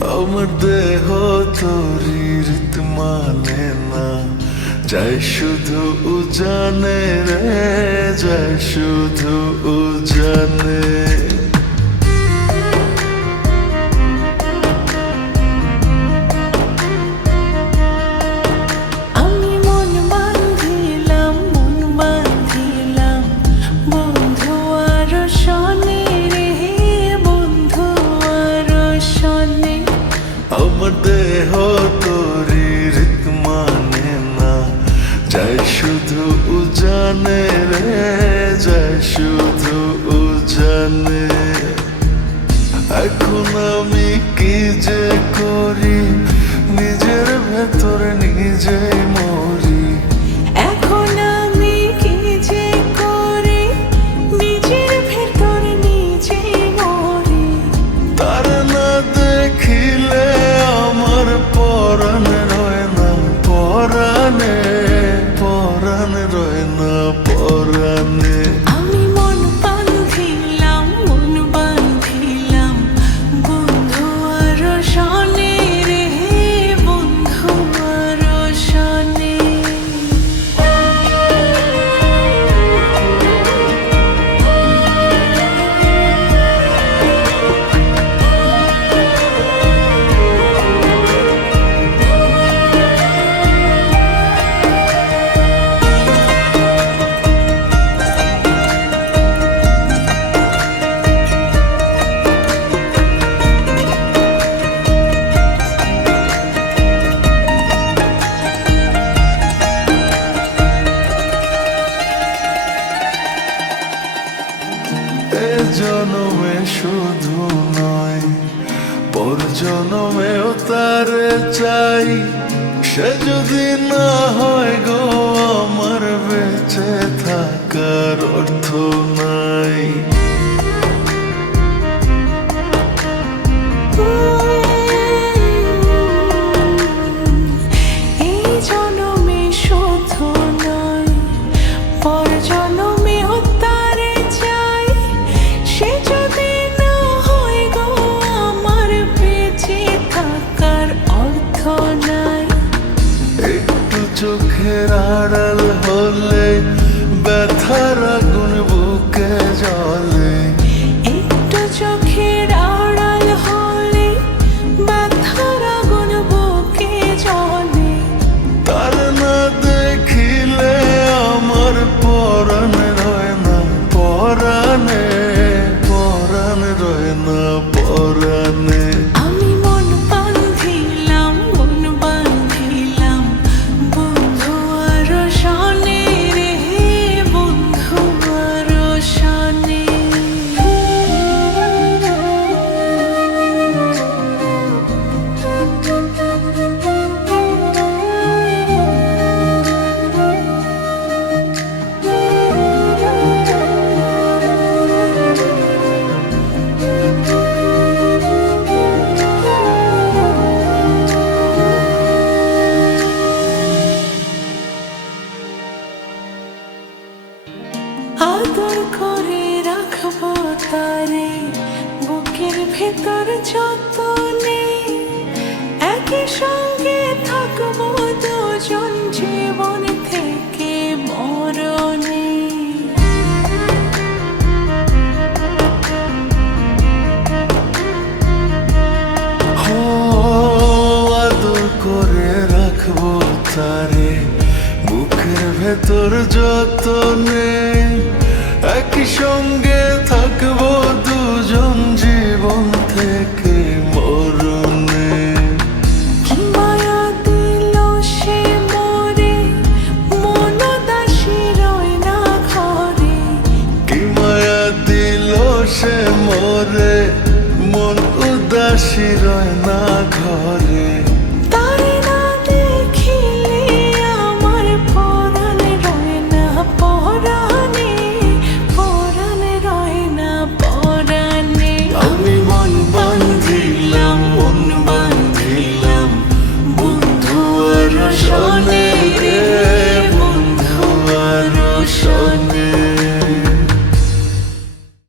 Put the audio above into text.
আমার দেহ তোরি রীত মানে না, চাই শুধু উজানে রে, চাই শুধু উজানে। আমার দেহ তোরি রীত মানে না, চাই শুধু উজানে রে, চাই শুধু উজানে। এখন আমি কি যে করি, নিজের ভেতর নিজেই মরি। এখন আমি কি যে করি, নিজের ভেতর নিজেই মরি। তার না দেখিলে আমার পরাণ রয় না পরাণে, পরাণ রয় না পরাণে। আমি মন বাঁধিলাম, মন বাঁধিলাম বন্ধু আর শনে রে, বন্ধু আর শনে। এ জনমে শুধু নয়, পর জনমেও তারে চাই। সে যদি না হয় গো আমার বেঁচে থাকার অর্থ নাই। এই জনমে শুধু নয়, পর জনমেও তারে চাই। সে যদি না হয় গো আমার বেঁচে থাকার অর্থ নাই। একটু চোখের আড়াল হলে ব্যথার আগুন বুকে জ্বলে। একটু চোখের আড়াল হলে ব্যথার আগুন বুকে জ্বলে। তার না দেখিলে আমার পরাণ রয় না পরাণে, পরাণ রয় না পরাণে। আমি মন বাঁধিলাম, মন বাঁধিলাম বন্ধু আর শনে রে, বন্ধু আর শনে। আদর করে রাখবো তারে বুকের ভেতর যতনে। একই সঙ্গে থাকবো দুজন জীবন থেকে মরণে। ও আদর করে রাখবো তারে বুকের ভেতর যতনে। একই সঙ্গে থাকবো দুজন জীবন থেকে মরণে। কি মায়া দিল সে মোরে, মন উদাসী রয় না ঘরে। কি মায়া দিল সে মোরে, মন উদাসী রয় না ঘরে।